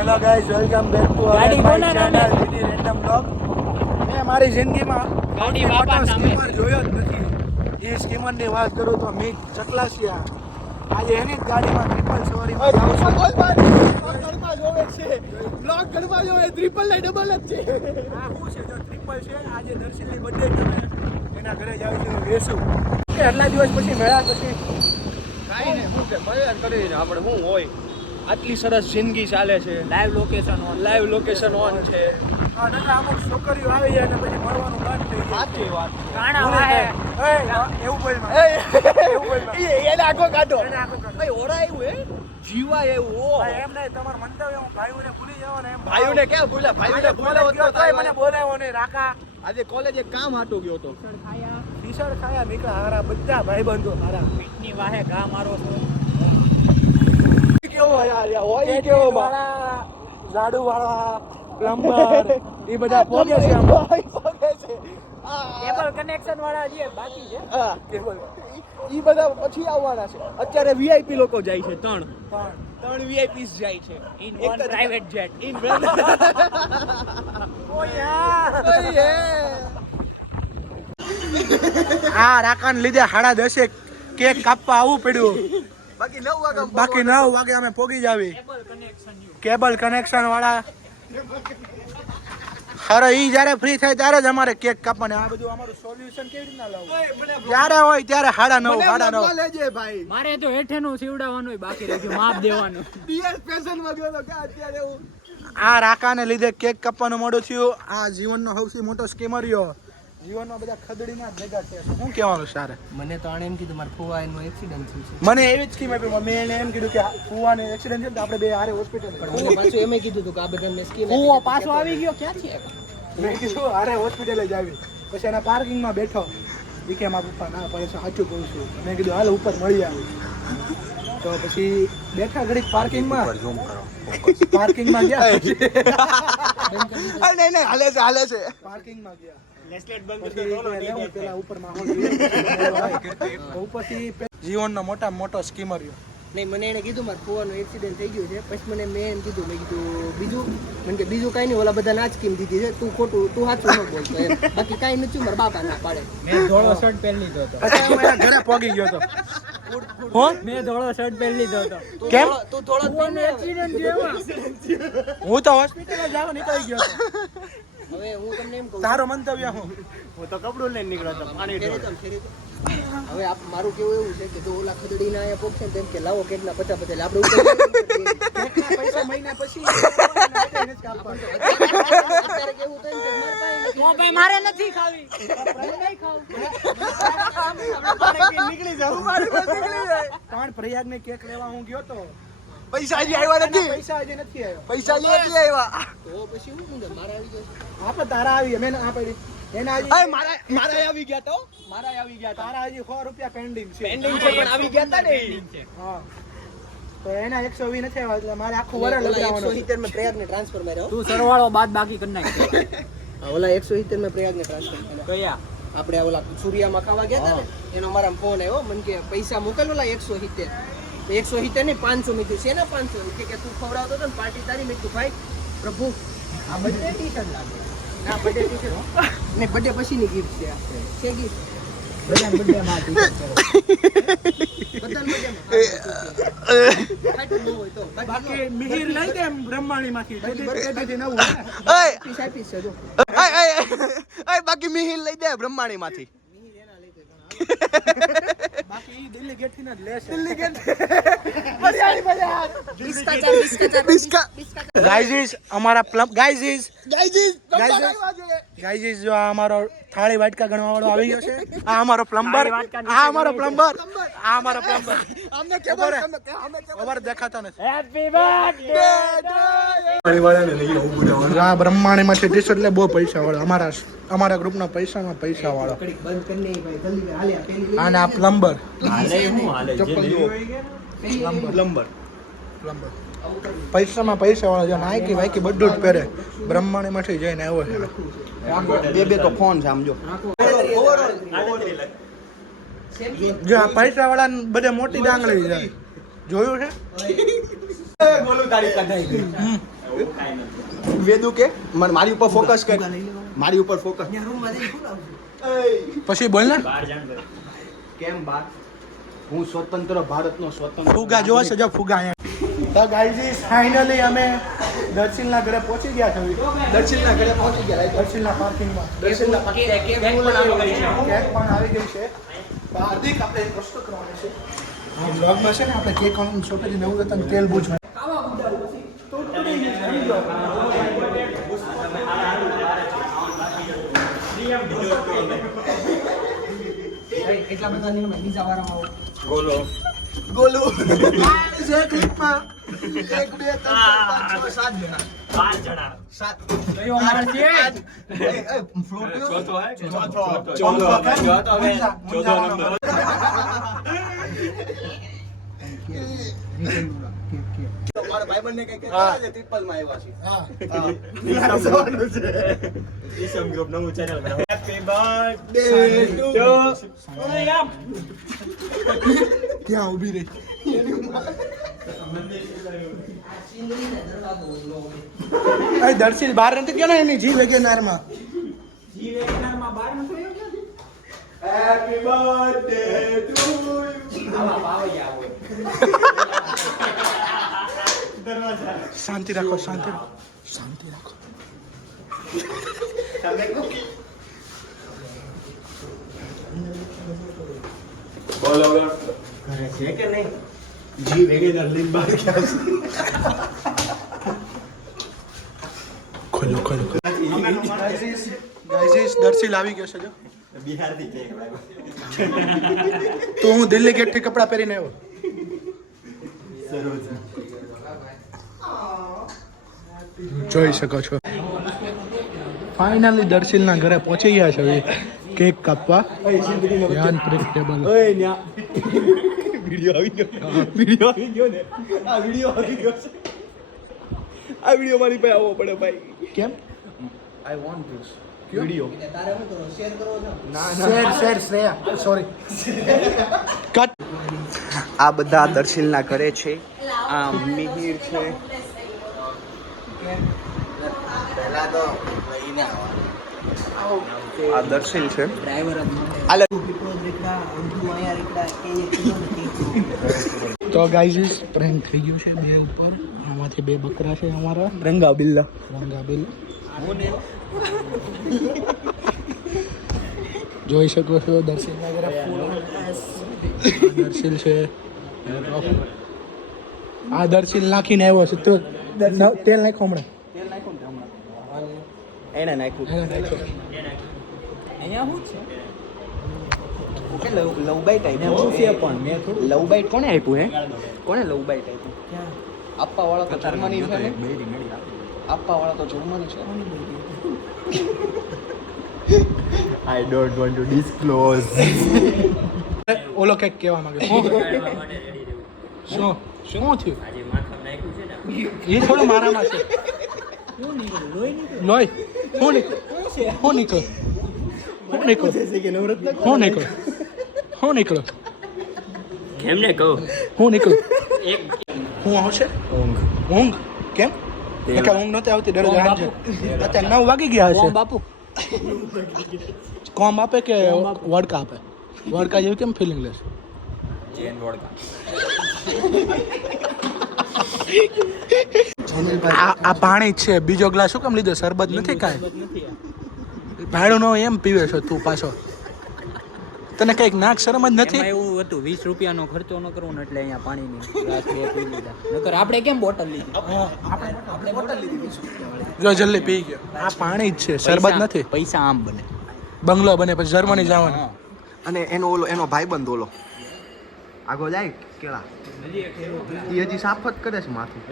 Hello guys, welcome back to ગાડી my કોના channel નામે? વીડી રેન્ડમ બ્લોગ. મેં મારી જિંદગીમાં ગાડી મોટો બાપા નામે. સ્કીમર જોયો જ નથી. એ સ્કીમરની વાત કરું તો મીત ચકલાસિયા આજે એની જ ગાડીમાં ટ્રિપલ સવારીમાં જાઉં છું. ટ્રિપલ ને ડબલ જ છે. આ શું છે? જો ટ્રિપલ છે, આજે દર્શનની બર્થડે તમે એના ઘરે જાવ છું, બેસું કે આટલા દિવસ પછી મળ્યા પછી કાઈ ને શું છે મજા કરીને આપણે શું હોય આટલી સરસ જિંદગી ચાલે છે. Live location on. Live location on છે. નકર અમુક છોકરીઓ આવી જાય અને પછી મળવાનું બંધ થઈ જાય. સાચી વાત. કાણા વાહે. એવું બોલ માં. એવું બોલ માં. એને આખો કાઢો. એને આખો કાઢો. ભાઈ ઓરા એવું હે જીવાય એવું ઓ ભાઈ એમ નહીં, તમારું મંતવ્ય હું ભાઈઓને ભૂલી જાવ ને એમ. ભાઈઓને ક્યાં ભૂલ્યા ભાઈઓને ભૂલ્યા ગયો તોય મને બોલાવ્યો નહીં. રાકા આજે કોલેજ એક કામ હાટું ગયો તો ટીશર્ટ ખાયા નીકળ્યા હારા બધા ભાઈબંધો હારા. પીઠની વાહે ઘા મારો છો. કેવો યાર હોય કેવો વાળા ઝાડુ વાળા પ્લમ્બર એ બધા પોગે છે આમ. કેબલ કનેક્શન વાળા જે બાકી છે. હા કેબલ ઈ બધા પછી આવવાના છે. અત્યારે વીઆઈપી લોકો જાય છે ત્રણ વીઆઈપીસ જાય છે in one private jet. In આ રાકાને લીધે 10:30 કેક કાપવા આવવું પડ્યું. બાકી 9 વાગે અમે પોગી જાવી. Cable connection you. Cable connection વાળા અરે ઈ જ્યારે ફ્રી થાય ત્યારે જ અમારે કેક કાપવાને. આ બધું અમારું સોલ્યુશન કેવી રીતના લાવવું? જ્યારે હોય ત્યારે 9:30 9:30 લેજે ભાઈ મારે તો હેઠેનું સીવડાવવાનું બાકી રહ્યું, માપ દેવાનું. બીએસ ફેશન માં ગયો તો કે અત્યારે હું આ રાકાને લીધે કેક કાપવાનું મોડું થયું. આ જીવનનો સૌથી મોટો સ્કીમર રહ્યો. જીવનમાં બધા ખદડીના જ ભેગા છે. શું કહેવાનું સારે? મને તો આણે એમ કીધું મારા ફુવા એનો એક્સિડન્ટ થયું છે. મને એવી જ સ્કીમ આપી. મેં એને એમ કીધું કે ફુવાને એક્સિડન્ટ છે તો આપણે બે હારે હોસ્પિટલ. મને પાછું એમ કીધું હતું કે આ બધા મેં સ્કીમ હું પાછો આવી ગયો ક્યાંથી? મેં કીધું હારે હોસ્પિટલે જ આવી. પછી એના પાર્કિંગમાં બેઠો. ઈ કે મારા પપ્પા ના પડે છે, સાચું કહું છું. મેં કીધું હાલ ઉપર મળી આવી. તો પછી બેઠા ઘડીક પાર્કિંગમાં ગયા. નહીં હાલે છે પાર્કિંગમાં ગયા. પછી પેલા ઉપર માહોલ જોયો. ઉપરથી જીવનનો મોટામાં મોટો સ્કીમર રહ્યો. નહીં મને એને કીધું મારા ફુવાનું એક્સિડન્ટ થઈ ગયું છે. પછી મેં એમ કીધું બીજું મને કે બીજું કાંઈ નહીં, ઓલા બધા ના જ સ્કીમ દીધી છે, તું ખોટું તું સાચું ન બોલતો એમ. બાકી કાંઈ નથી, મારા બાપા ના પાડે. મેં ધોળો શર્ટ પહેરી લીધો હતો. પછી હું એના ઘરે પોગી ગયો હતો. હો? મેં ધોળો શર્ટ પહેરી લીધો હતો. કેમ? તું થોડો એક્સિડન્ટ જેવા. હું તો હોસ્પિટલે જવા નીકળી ગયો હતો. હવે હું તમને એમ કહું તારો મંતવ્ય હું? હું તો કપડું લઈને નીકળ્યો હતો. હવે મારું કેવું એવું છે કે જો ઓલા ખદડી ના અહીંયા પોગશે ને તેમ કે લાવો કેટલા 50 એટલે આપણે કેટલા પૈસા મહિના પછી અત્યારે કેવું થાય ને કે મારા પાસે તો ભાઈ મારે નથી ખાવી. નહીં ખાવું. નીકળી જાવ પણ પ્રયાગ ને કેક લેવા હું ગયો તો. પૈસા હજી આવ્યા નથી. પૈસા હજી નથી આવ્યો. પૈસા હજી નથી આવ્યા તો પછી હું કહું મારા આવી જશે. આપણે તારા આવી મેં આ પડી એના હજી મારા આવી ગયા તો તારા હજી 100 રૂપિયા પેન્ડિંગ છે. પેન્ડિંગ છે પણ આવી ગયા તા ને હા તો એના 120 નથી આવ્યા એટલે મારે આખું વરસ લગાવવાનું. 170 માં પ્રયાગને ટ્રાન્સફર માર્યો. તું સરવાળો બાદ બાકી કરી નાખ. ઓલા 170 માં પ્રયાગને ટ્રાન્સફર કર્યો. કયા? આપણે ઓલા સૂર્યામાં ખાવા ગયા હતા ને એનો મારા ફોન આવ્યો. મને કે પૈસા મોકલેલા 170 તો 170 નહીં 500 મીઠું છે ને 500 કે તું ખવડાવતો હતો ને પાર્ટી તારી મેં કીધું ભાઈ પ્રભુ આ બર્થડે ટી-શર્ટ લાગે. ના બર્થડે ટી-શર્ટ ને બર્થડે પછીની ગિફ્ટ છે. આ છે ગિફ્ટ બધાને બર્થડે માં બધાને બર્થડેમાં ફાટું ન હોય તો બાકી મિહિર લઈ દે બ્રહ્માણી માંથી નવું આપીશ છે જો બાકી મિહિર લઈ દે બ્રહ્માણી માંથી. બાકી ઈ દિલ્હી ગેટ થી જ લેશે. દિલ્હી ગેટ ગાઈઝ અમારા પ્લમ્બર ગાઈઝ જો આ અમારો થાળી વાટકા ગણવા વાળો આવી ગયો છે. આ અમારો પ્લમ્બર અમને ખબર દેખાતા નથી. Happy birthday. આ બ્રહ્માણી માંથી ટી-શર્ટ એટલે બહુ પૈસા વાળો. અમારા ગ્રુપના પૈસામાં પૈસા વાળો. બંધ કરી ભાઈ જલ્દી હાલ્યા પેલી અને આ પ્લમ્બર પૈસામાં પૈસા વાળો. જો નાઈકી વાઈકી બધું જ પહેરે. બ્રહ્માણી માંથી જઈને આવ્યો છે. બે તો ફોન છે આમ જો. જો આ પૈસા વાળા બધે મોટી ડાંગળી જાય જોયું છે. વેદુ કે મારી ઉપર ફોકસ કર, મારી ઉપર ફોકસ. પછી બોલ ને. કેમ બાર? હું સ્વતંત્ર ભારતનો સ્વતંત્ર. ફુગા જોવા છે, જો ફુગા અહીંયા. તો ગાઈઝ ફાઇનલી અમે દર્શિલના ઘરે પહોંચી ગયા છે. દર્શિલના ઘરે પહોંચી ગયા. દર્શિલના પાર્કિંગમાં દર્શિલના કેક પણ આવી ગઈ છે. તો હાર્દિક આપણે એક વસ્તુ કરવાની છે. આ બ્લોગમાં છે ને આપણે કેક ખાવાનું છોટેથી નવું હતા તેલ બહુ જ એટલા બધા નહીં, બીજા વાળામાં આવો. ગોલુ છે ક્લિપમાં 1 2 3 4 5 6 7 જણા. 5 જણા. 7 કયો માર છે? મારા ભાઈબંધને કઈ કઈ ટ્રિપલ માં આવ્યા છે. હા. ક્યાં ઊભી રહી. દર્શિલ બહાર નથી ગયો ને એની જી વેગેનારમાં. હેપી બર્થડે ટુ શાંતિ રાખો, શાંતિ રાખો, શાંતિ રાખો. ઘરે છે કે નહીં? જી વેગેનર લઈને બહાર ગયા છે. ખોલો ખોલો. ગાઈઝ દર્શિલ આવી ગયો છે જો. બિહારથી કેક તો હું દિલ્હી ગેટથી કપડાં પહેરીને આવ્યો. જોઈ શકો છો ફાઇનલી દર્શિલના ઘરે પહોંચી ગયા છે. કેક કાપવા યાંત્રિક ટેબલ. વિડિયો આવી ગયો ને. આ વિડિયો આવી ગયો છે. આ વિડિયો મારી પાસે આવવો પડે ભાઈ. કેમ? I want this video. તારે શું કરો? શેર કરો છો? Share Shreya sorry cut. આ બધા દર્શિલના ઘરે છે. આ મિહિર છે. આ દર્શિલ છે. ડ્રાઈવર આલે તો ગાઈઝ પ્રેન્ક થઈ ગયું છે બે ઉપર. આમાંથી 2 બકરા છે અમારા રંગા બિલ્લા. રંગાબેલ. જોઈ શકો છો દર્શિલના ઘરે દર્શિલ છે. આ દર્શિલ નાખીને આવ્યો છે. તો તેલ નાખો હમણાં. એને નાખ્યું. અહીંયા શું છે? લવ બાઈટ આપ્યું છે પણ મેં થોડું લવ બાઈટ કોને આપ્યું હે? કોને લવ બાઈટ આપ્યું? આપવા વાળા તો જર્મની છે ને. આપવા વાળા તો જર્મની છે. I don't want to disclose. ઓલો કંઈક કહેવા માંગે. શું શું થયું? એ થોડું મારામાં છે. લોહી હું નીકળ. હું નીકળ. હું નીકળ. હું નીકળ. હું નીકળ. કેમને કહું? હું નીકળ. હું આવશે ઊંઘ. કેમ? એટલે ઊંઘ નહોતી આવતી. દરરોજ સાંજે અત્યારે 9 વાગી ગયા હશે. બાપુ કોમ આપે કે વડકા આપે? વડકા જેવી કેમ ફિલિંગ લેશે? ચેન વડકા. આ પાણી જ છે. બીજો ગ્લાસ શું કામ લીધો? શરબત નથી કાંઈ? નથી ભાડું નો એમ પીવે છે તું પાછો. તને કંઈક નાક શરમ જ નથી? એમાં એવું હતું 20 રૂપિયાનો ખર્ચો ન કરવો ને એટલે અહીંયા પાણીની ગ્લાસ 2 પી લીધા. નકર આપણે કેમ બોટલ લીધી? આપણે બોટલ લીધી 20 રૂપિયા જો જલ્દી પી ગયો. આ પાણી જ છે, શરબત નથી. પૈસા આમ બને. બંગલો બને પછી જર્મની જવાનું. અને એનો ભાઈબંધ ઓલો આગો જાય કેળા. એ હજી સાફ જ કરે છે માથું.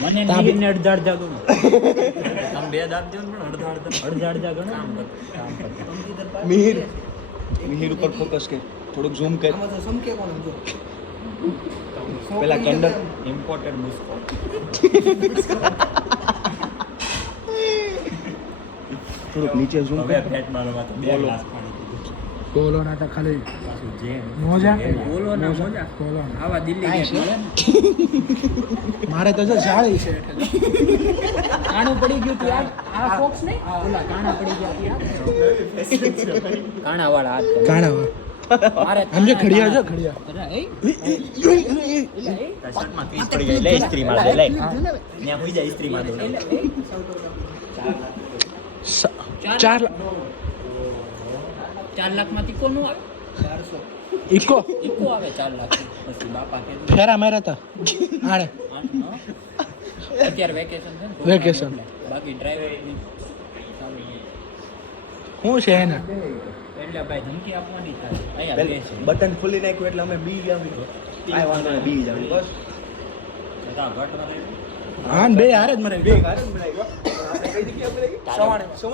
મને નીરને અડધા ગણો. તમે 2 દાબ દો ને અડધા ગણો. મિહિર ઉપર ફોકસ કર. થોડુંક ઝૂમ કર. આમાં તો સમકે કોણ જો પેલા કેન્ડલ ઇમ્પોર્ટેડ બુસ્કો. થોડુંક નીચે ઝૂમ હવે પેટમાં રવા તો 2 ગ્લાસ પાણી પીધું. બોલો ના તો ખાલી પાછું જેમ. મોજા બોલો ના મોજા બોલો આવા દિલ્હી ગેટ મળે ને મારે તો જો જાળી છે એટલે કાણું પડી ગયું તું આ ફોક્સ નહીં ઓલા કાણા પડી ગયા તું કાણા વાળા હાથ કરે. કાણા મારે સમજે ઘડિયાળ છે ઘડિયાળ અરે, એ? તારા શર્ટમાં ક્રીઝ પડી ગઈ. લે ઇસ્ત્રી માર દે લે. ત્યાં હોઈ જાય ઇસ્ત્રી માર દે. 4 4 લાખ માંથી કોનું આવે ઇકો ઇકો આવે 4 લાખ પછી બાપા કે ફેરા માર્યા હતા આણે અત્યારે વેકેશન છે ને વેકેશન બાકી ડ્રાઈવર શું છે એને એટલે ભાઈ ધમકી આપવાની થાય અહીંયા બે છે બટન ખોલી નાખ્યું એટલે અમે બી આવી ગયો કાંઈ વાંધો નહીં બી જાવ બસ છતાં ઘટવા નહીં. હા ને બે હારે જ મરે બે કારણ બનાવી ગયો આપણે કઈ જગ્યાએ બનાવી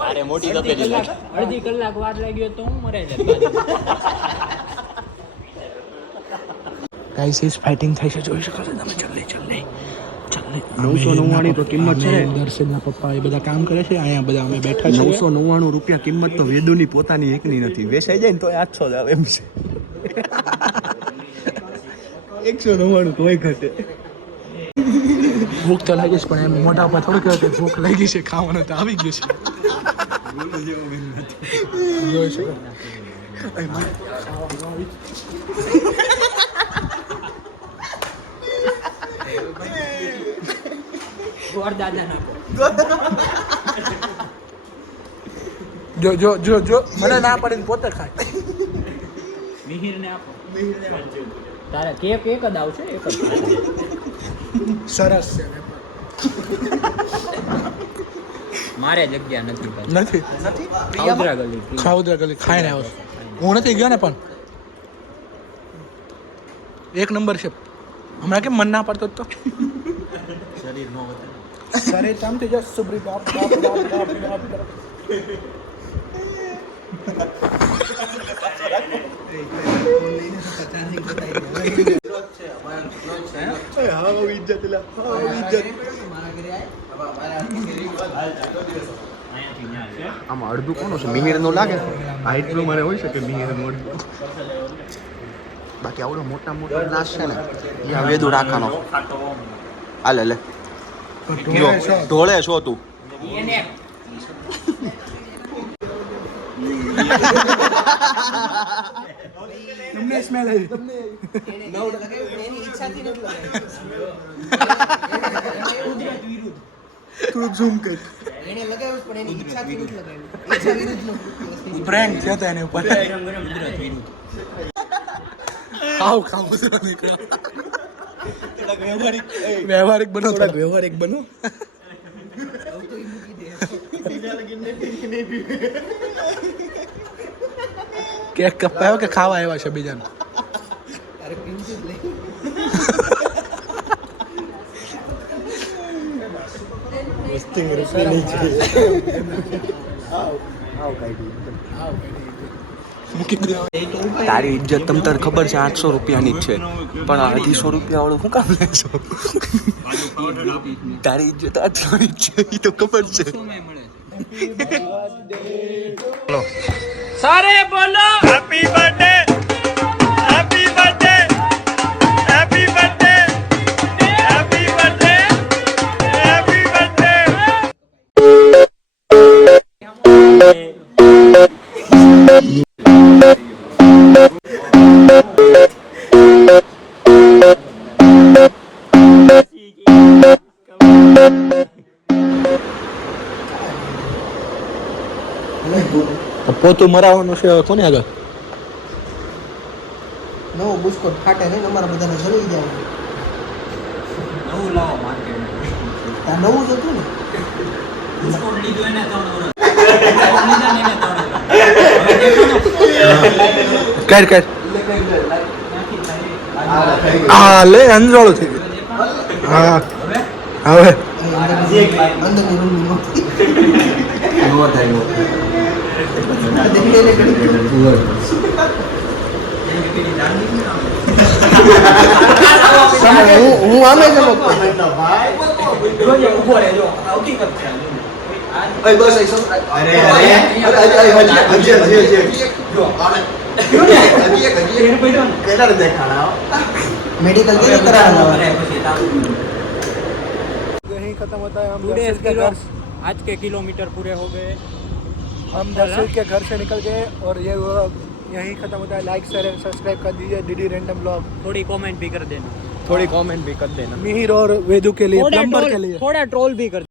તારે મોટી તપેલી લાગે. અડધી કલાક વાર લાગ્યો તો હું મરાઈ જાય ગાઈસ ઇસ ફાઇટિંગ થઈ છે જોઈ શકો છો તમે જલ્દી 999 તો કિંમત છે. દર્શનના પપ્પા એ બધા કામ કરે છે અહીંયા બધા અમે બેઠા છીએ 999 રૂપિયા કિંમત તો વેદુની પોતાની એકની નથી વેચાઈ જાય ને તો 800 જ આવે એમ છે 199 તોય ઘટે ભૂખ તો લાગી છે પણ એમ મોઢા પર થોડું કહેવાય કે ભૂખ લાગી છે ખાવાનું તો આવી ગયું છે જોઈ શકો ગોળ દાદા નાખો જો જો જો જો મને ના પડે ને પોતે ખાય મિહિરને આપો તારે કેક એક જ આવશે એક જ સરસ છે મારે જગ્યા નથી ભાઈ નથી ખાઉદરા ગલી ખાઉદરા ગલી ખાઈને આવ્યો છું. હું નથી ગયો ને પણ એક નંબર છે હમણાં કેમ મન ના પડતો તો શરીર નો વધે. સરે ચામથી જો સુબ્રી બાપ બાપ બાપ બાપ બાપ બાપ. અહીંયાથી ન્યા છે. આમાં અડધું કોનું છે મિહિરનું લાગે હાઈટ પ્રમાણે હોઈ શકે મિહિરનું અડધું બાકી આવડો મોટા મોટા ગ્લાસ છે ને એ આ વેદુ રાખવાનો ખાટો હાલે લે પણ જો ઢોળે છો. ઢોળે છો તું એને તમને સ્મેલ આવી એની ઈચ્છાથી નથી લગાવ્યું. થોડુંક ઝૂમ કર એને લગાવ્યું પણ એની ઈચ્છાથી નથી લગાવ્યું. ઈચ્છા વિરુદ્ધનું વસ્તુ. પ્રેન્ક થયો તો એને ઉપર ગરમ ગરમ કુદરત વિરુદ્ધ ખાવ ખાવ ઉતરા નીકળ્યા વ્યવહારિક બનો થોડાક વ્યવહારિક બનો કેક કપાયો કે ખાવા આવ્યા છે બીજાને તારે પીવું જ લઈ. મૂકી દો તારી ઇજ્જત તમ તાર ખબર છે 800 રૂપિયાની જ છે પણ આ 250 રૂપિયા વાળું શું કામ લેશો તારી ઇજ્જત 800 ની જ છે એ તો ખબર છે સમય મળે છે સારે બોલો happy birthday happy birthday happy birthday happy birthday happy birthday પોતું મરાવવાનું છે કોને આગળ નવો બુસ્કોટ ફાટે નહીં ને અમારા બધાને જળી જાય. નવું લાવો માર્કેટ આ નવું જ હતું ને. બિસ્કુટ લીધું એને 3 વર્ષ લીધા ને એને 3 વર્ષ કર કર હા લે અંજોળું થઈ ગયું હા હવે અંદરની રૂમની નહોતી. દેખી લે ઘડી. હું આમે જ નહોતો. ઉભો રહેજો હકીકત છે અરે બસ અહીં મેડિકલ કેવી કરાવવાનું यहीं खत्म होता है हम टुडे दर्शित के घर आज के किलोमीटर पूरे हो गए हम दर्शित के घर से निकल गए और ये व्लॉग यहीं खत्म होता है लाइक शेयर एंड सब्सक्राइब कर दीजिए डीडी रैंडम ब्लॉग थोड़ी कमेंट भी कर देना થોડી કોમેન્ટ બી કરી દેના मिहिर और वेदू के लिए प्लम्बर के लिए थोड़ा ट्रोल भी कर